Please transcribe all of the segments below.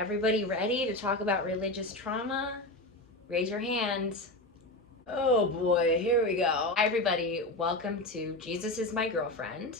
Everybody ready to talk about religious trauma? Raise your hands. Oh boy, here we go. Hi everybody, welcome to Jesus is My Girlfriend.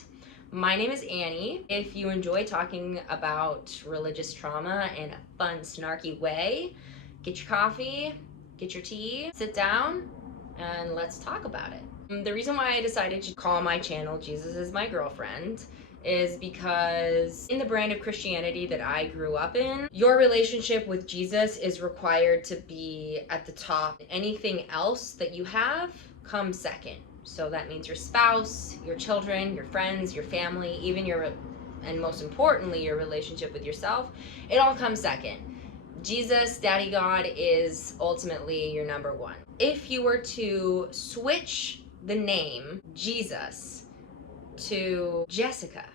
My name is Annie. If you enjoy talking about religious trauma in a fun, snarky way, get your coffee, get your tea, sit down, and let's talk about it. The reason why I decided to call my channel Jesus is My Girlfriend is because in the brand of Christianity that I grew up in, your relationship with Jesus is required to be at the top. Anything else that you have comes second. So that means your spouse, your children, your friends, your family, even and most importantly, your relationship with yourself, it all comes second. Jesus, Daddy God, is ultimately your number one. If you were to switch the name Jesus to Jessica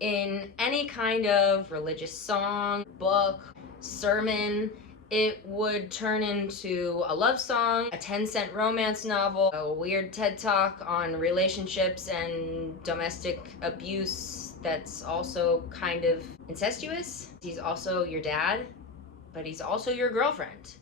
in any kind of religious song, book, sermon, it would turn into a love song, a 10-cent romance novel, a weird TED Talk on relationships and domestic abuse that's also kind of incestuous. He's also your dad, but he's also your girlfriend.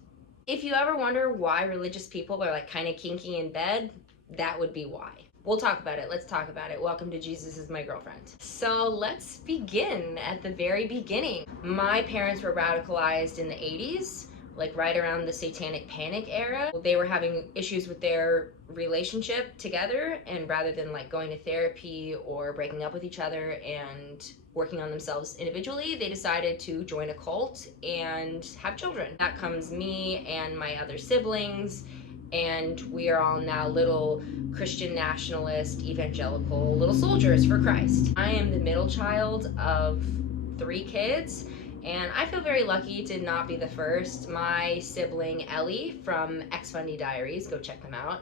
If you ever wonder why religious people are like kind of kinky in bed, that would be why. We'll talk about it. Let's talk about it. Welcome to Jesus is My Girlfriend. So let's begin at the very beginning. My parents were radicalized in the 80s, like right around the Satanic Panic era. They were having issues with their relationship together, and rather than like going to therapy or breaking up with each other and working on themselves individually, they decided to join a cult and have children. That comes me and my other siblings, and we are all now little Christian nationalist, evangelical little soldiers for Christ. I am the middle child of 3 kids, and I feel very lucky to not be the first. My sibling Elly from Fundie Diaries, go check them out,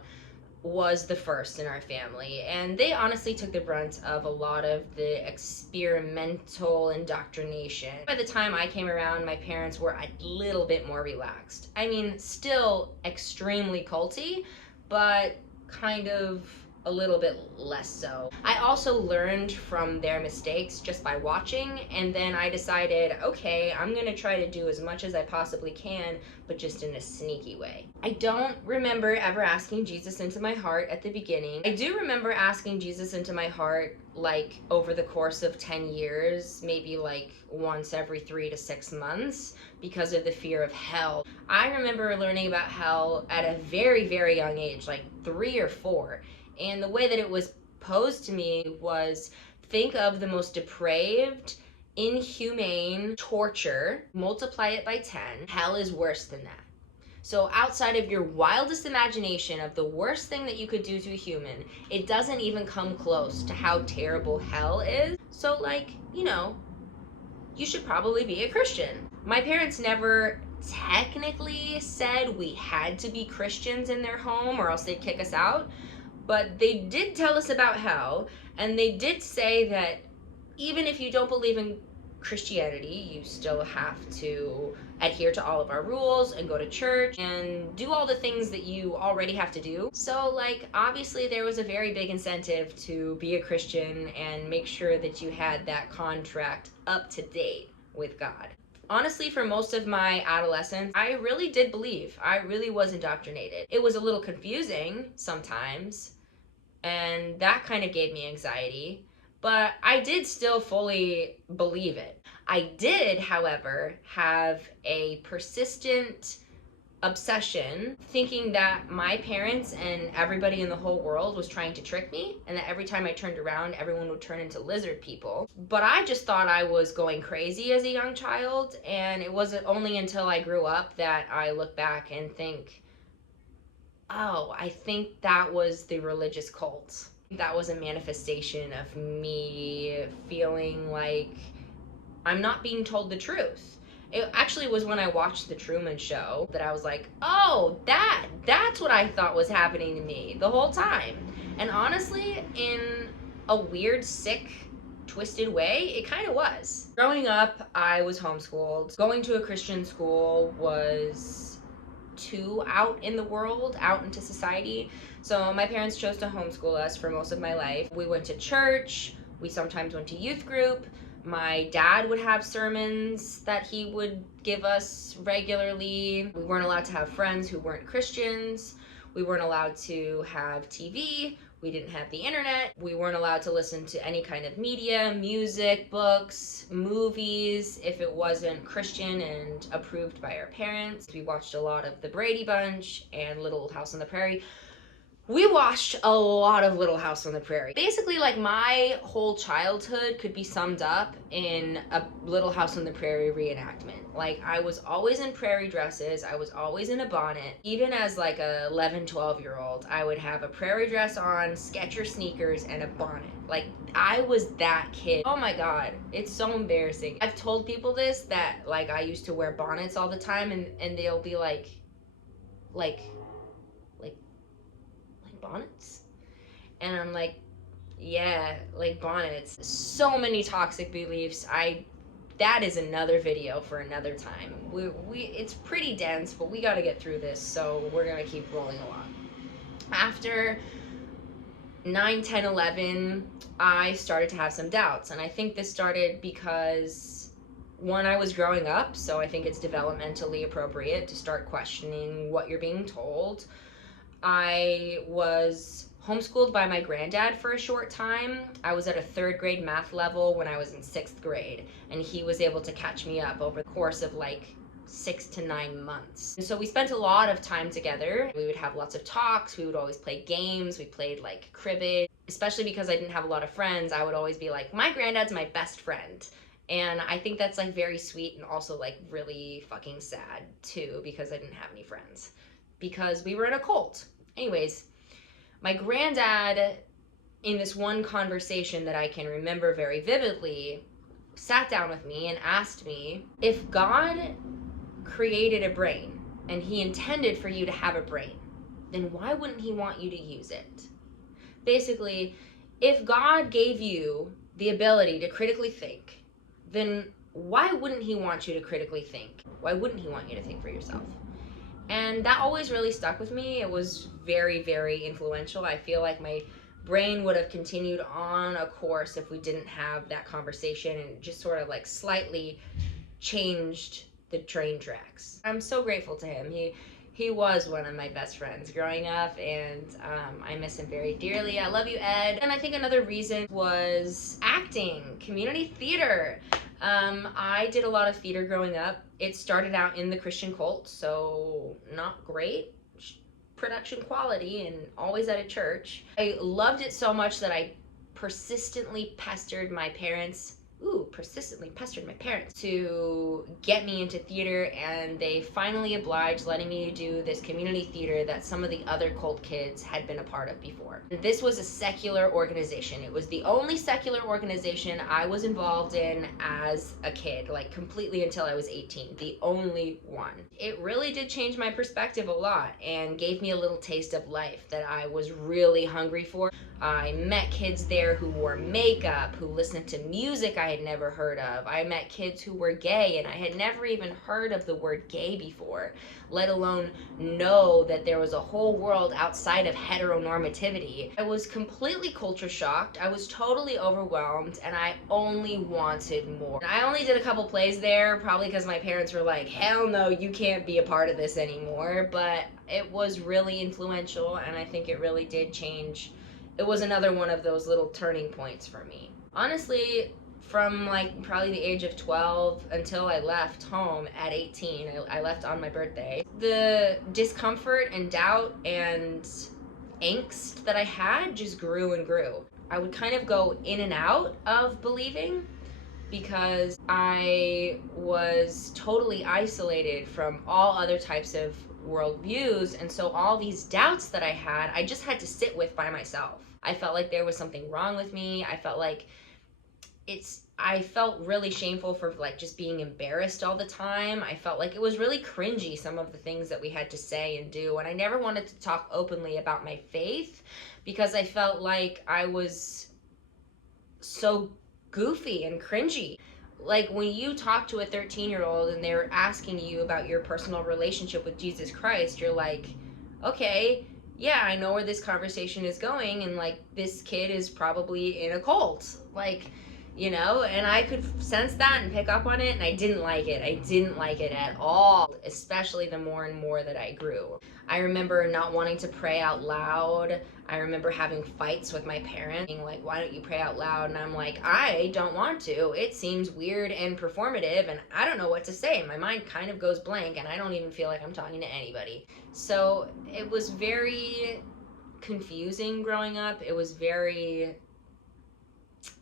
was the first in our family, and they honestly took the brunt of a lot of the experimental indoctrination. By the time I came around, my parents were a little bit more relaxed. I mean, still extremely culty, but kind of a little bit less so. I also learned from their mistakes just by watching, and then I decided, okay, I'm gonna try to do as much as I possibly can, but just in a sneaky way. I don't remember ever asking Jesus into my heart at the beginning. I do remember asking Jesus into my heart like over the course of 10 years, maybe like once every 3 to 6 months, because of the fear of hell. I remember learning about hell at a very, very young age, like 3 or 4. And the way that it was posed to me was, think of the most depraved, inhumane torture, multiply it by 10. Hell is worse than that. So outside of your wildest imagination of the worst thing that you could do to a human, it doesn't even come close to how terrible hell is. So like, you should probably be a Christian. My parents never technically said we had to be Christians in their home or else they'd kick us out, but they did tell us about hell, and they did say that even if you don't believe in Christianity, you still have to adhere to all of our rules and go to church and do all the things that you already have to do. So like, obviously there was a very big incentive to be a Christian and make sure that you had that contract up to date with God. Honestly, for most of my adolescence, I really did believe. I really was indoctrinated. It was a little confusing sometimes, and that kind of gave me anxiety, but I did still fully believe it. I did, however, have a persistent obsession thinking that my parents and everybody in the whole world was trying to trick me, and that every time I turned around, everyone would turn into lizard people. But I just thought I was going crazy as a young child, and it wasn't only until I grew up that I look back and think, oh, I think that was the religious cult. That was a manifestation of me feeling like I'm not being told the truth. It actually was when I watched The Truman Show that I was like, oh, that's what I thought was happening to me the whole time. And honestly, in a weird, sick, twisted way, it kind of was. Growing up, I was homeschooled. Going to a Christian school was too out in the world, out into society. So my parents chose to homeschool us for most of my life. We went to church, we sometimes went to youth group. My dad would have sermons that he would give us regularly. We weren't allowed to have friends who weren't Christians. We weren't allowed to have TV. We didn't have the internet. We weren't allowed to listen to any kind of media, music, books, movies, if it wasn't Christian and approved by our parents. We watched a lot of The Brady Bunch and Little House on the Prairie. We watched a lot of Little House on the Prairie. Basically, like, my whole childhood could be summed up in a Little House on the Prairie reenactment. Like, I was always in prairie dresses. I was always in a bonnet. Even as like a 11, 12-year-old, I would have a prairie dress on, Skechers sneakers, and a bonnet. Like, I was that kid. Oh my God, it's so embarrassing. I've told people this, that like I used to wear bonnets all the time, and they'll be like bonnets? And I'm like, yeah, like bonnets. So many toxic beliefs. That is another video for another time. It's pretty dense, but we got to get through this, so we're gonna keep rolling along. After 9, 10, 11, I started to have some doubts, and I think this started because, one, I was growing up, so I think it's developmentally appropriate to start questioning what you're being told. I was homeschooled by my granddad for a short time. I was at a 3rd grade math level when I was in 6th grade, and he was able to catch me up over the course of like 6 to 9 months. And so we spent a lot of time together. We would have lots of talks. We would always play games. We played like cribbage. Especially because I didn't have a lot of friends, I would always be like, my granddad's my best friend. And I think that's like very sweet and also like really fucking sad too, because I didn't have any friends, because we were in a cult. Anyways, my granddad, in this one conversation that I can remember very vividly, sat down with me and asked me, if God created a brain and he intended for you to have a brain, then why wouldn't he want you to use it? Basically, if God gave you the ability to critically think, then why wouldn't he want you to critically think? Why wouldn't he want you to think for yourself? And that always really stuck with me. It was very, very influential. I feel like my brain would have continued on a course if we didn't have that conversation, and just sort of like slightly changed the train tracks. I'm so grateful to him. He was one of my best friends growing up, and I miss him very dearly. I love you, Ed. And I think another reason was acting, community theater. I did a lot of theater growing up. It started out in the Christian cult, so not great production quality, and always at a church. I loved it so much that I persistently pestered my parents to get me into theater, and they finally obliged, letting me do this community theater that some of the other cult kids had been a part of before. This was a secular organization. It was the only secular organization I was involved in as a kid, like completely until I was 18, the only one. It really did change my perspective a lot and gave me a little taste of life that I was really hungry for. I met kids there who wore makeup, who listened to music I had never heard of. I met kids who were gay, and I had never even heard of the word gay before, let alone know that there was a whole world outside of heteronormativity. I was completely culture shocked. I was totally overwhelmed, and I only wanted more. I only did a couple plays there, probably because my parents were like, hell no, you can't be a part of this anymore, but it was really influential, and I think it really did change. It was another one of those little turning points for me. Honestly, from like probably the age of 12 until I left home at 18, I left on my birthday, the discomfort and doubt and angst that I had just grew and grew. I would kind of go in and out of believing because I was totally isolated from all other types of worldviews, and so all these doubts that I had, I just had to sit with by myself. I felt like there was something wrong with me. I felt really shameful for like just being embarrassed all the time. I felt like it was really cringy, some of the things that we had to say and do, and I never wanted to talk openly about my faith because I felt like I was so goofy and cringy. Like when you talk to a 13-year-old and they're asking you about your personal relationship with Jesus Christ, you're like, okay, yeah, I know where this conversation is going, and like this kid is probably in a cult. Like, and I could sense that and pick up on it, and I didn't like it. I didn't like it at all, especially the more and more that I grew. I remember not wanting to pray out loud. I remember having fights with my parents, being like, why don't you pray out loud? And I'm like, I don't want to. It seems weird and performative, and I don't know what to say. My mind kind of goes blank, and I don't even feel like I'm talking to anybody. So it was very confusing growing up. It was very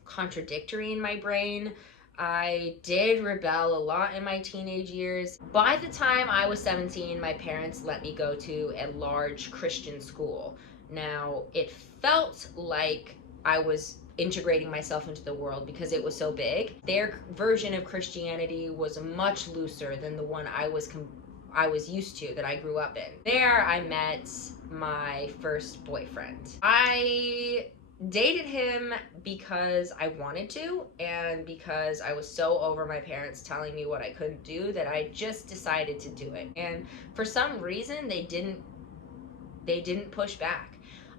contradictory in my brain. I did rebel a lot in my teenage years. By the time I was 17, my parents let me go to a large Christian school. Now, it felt like I was integrating myself into the world because it was so big. Their version of Christianity was much looser than the one I was used to, that I grew up in. There I met my first boyfriend. I dated him because I wanted to, and because I was so over my parents telling me what I couldn't do that I just decided to do it. And for some reason they didn't push back.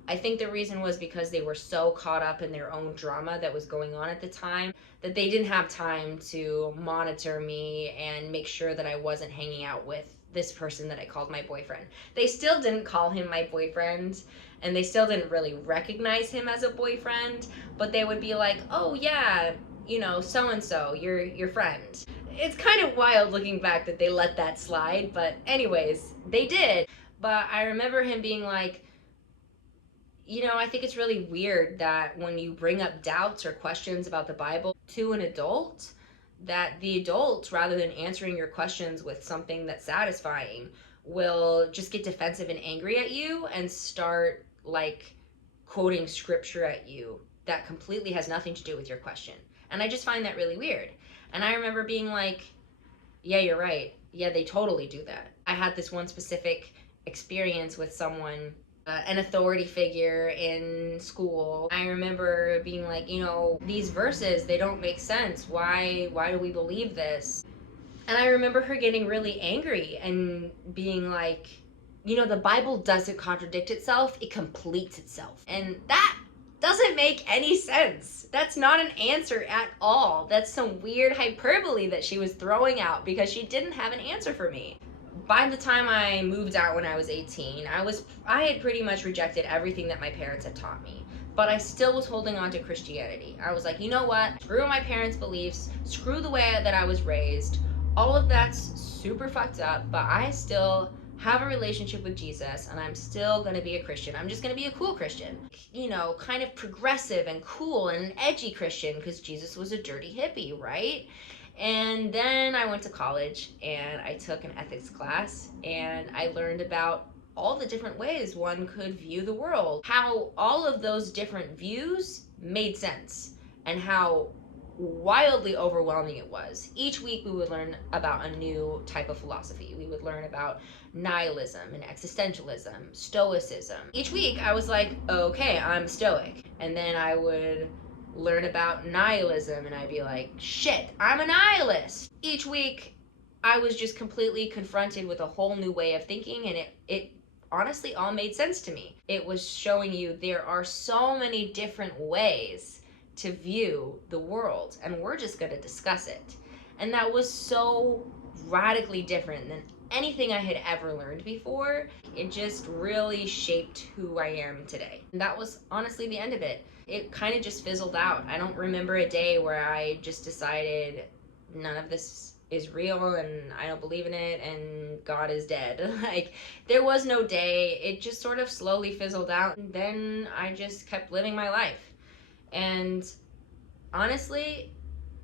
I think the reason was because they were so caught up in their own drama that was going on at the time that they didn't have time to monitor me and make sure that I wasn't hanging out with this person that I called my boyfriend. They still didn't call him my boyfriend, and they still didn't really recognize him as a boyfriend, but they would be like, oh yeah, so and so, your friend. It's kind of wild looking back that they let that slide, but anyways, they did. But I remember him being like, I think it's really weird that when you bring up doubts or questions about the Bible to an adult, that the adult, rather than answering your questions with something that's satisfying, will just get defensive and angry at you and start like quoting scripture at you that completely has nothing to do with your question. And I just find that really weird. And I remember being like, yeah, you're right. Yeah, they totally do that. I had this one specific experience with someone, an authority figure in school. I remember being like, these verses, they don't make sense. Why do we believe this? And I remember her getting really angry and being like, the Bible doesn't contradict itself, it completes itself. And that doesn't make any sense. That's not an answer at all. That's some weird hyperbole that she was throwing out because she didn't have an answer for me. By the time I moved out when I was 18, I had pretty much rejected everything that my parents had taught me. But I still was holding on to Christianity. I was like, you know what? Screw my parents' beliefs, screw the way that I was raised. All of that's super fucked up, but I still have a relationship with Jesus, and I'm still gonna be a Christian. I'm just gonna be a cool Christian. Kind of progressive and cool and an edgy Christian, because Jesus was a dirty hippie, right? And then I went to college and I took an ethics class, and I learned about all the different ways one could view the world, how all of those different views made sense, and how wildly overwhelming it was. Each week we would learn about a new type of philosophy. We would learn about nihilism and existentialism, stoicism. Each week I was like, okay, I'm stoic. And then I would learn about nihilism and I'd be like, shit, I'm a nihilist. Each week I was just completely confronted with a whole new way of thinking, and it honestly all made sense to me. It was showing you there are so many different ways to view the world, and we're just going to discuss it. And that was so radically different than anything I had ever learned before. It just really shaped who I am today. And that was honestly the end of it. It kind of just fizzled out. I don't remember a day where I just decided none of this is real and I don't believe in it and God is dead. Like, there was no day. It just sort of slowly fizzled out. And then I just kept living my life. And honestly,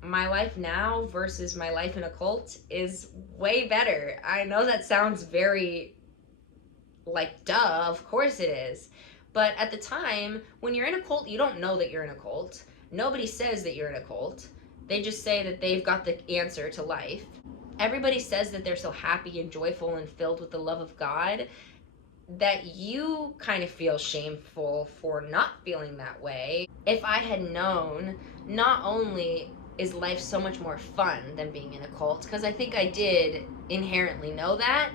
my life now versus my life in a cult is way better. I know that sounds very like, duh, of course it is. But at the time, when you're in a cult, you don't know that you're in a cult. Nobody says that you're in a cult. They just say that they've got the answer to life. Everybody says that they're so happy and joyful and filled with the love of God that you kind of feel shameful for not feeling that way. If I had known, not only is life so much more fun than being in a cult, because I think I did inherently know that,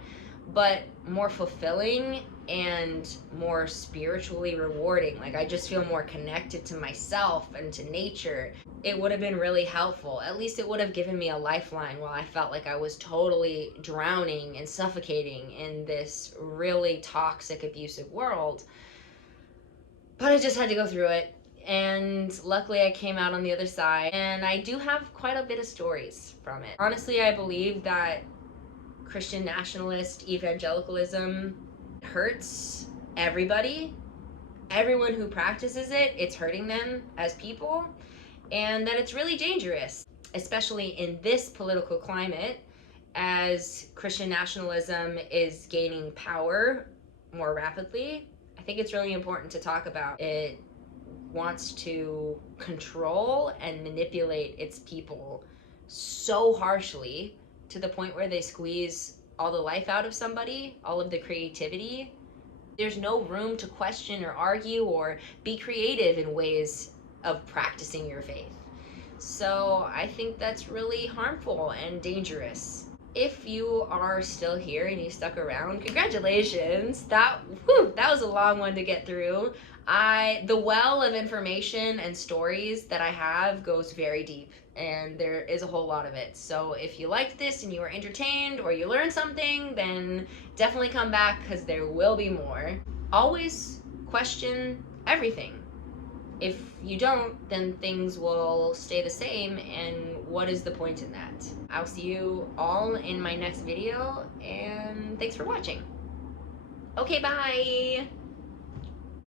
but more fulfilling and more spiritually rewarding. Like, I just feel more connected to myself and to nature. It would have been really helpful. At least it would have given me a lifeline while I felt like I was totally drowning and suffocating in this really toxic, abusive world. But I just had to go through it. And luckily, I came out on the other side. And I do have quite a bit of stories from it. Honestly, I believe that Christian nationalist evangelicalism hurts everybody. Everyone who practices it, it's hurting them as people, and that it's really dangerous, especially in this political climate, as Christian nationalism is gaining power more rapidly. I think it's really important to talk about. It wants to control and manipulate its people so harshly, to the point where they squeeze all the life out of somebody, all of the creativity. There's no room to question or argue or be creative in ways of practicing your faith. So I think that's really harmful and dangerous. If you are still here and you stuck around, congratulations. That was a long one to get through. The well of information and stories that I have goes very deep, and there is a whole lot of it. So if you liked this and you were entertained or you learned something, then definitely come back, because there will be more. Always question everything. If you don't, then things will stay the same, and what is the point in that? I'll see you all in my next video, and thanks for watching. Okay, bye!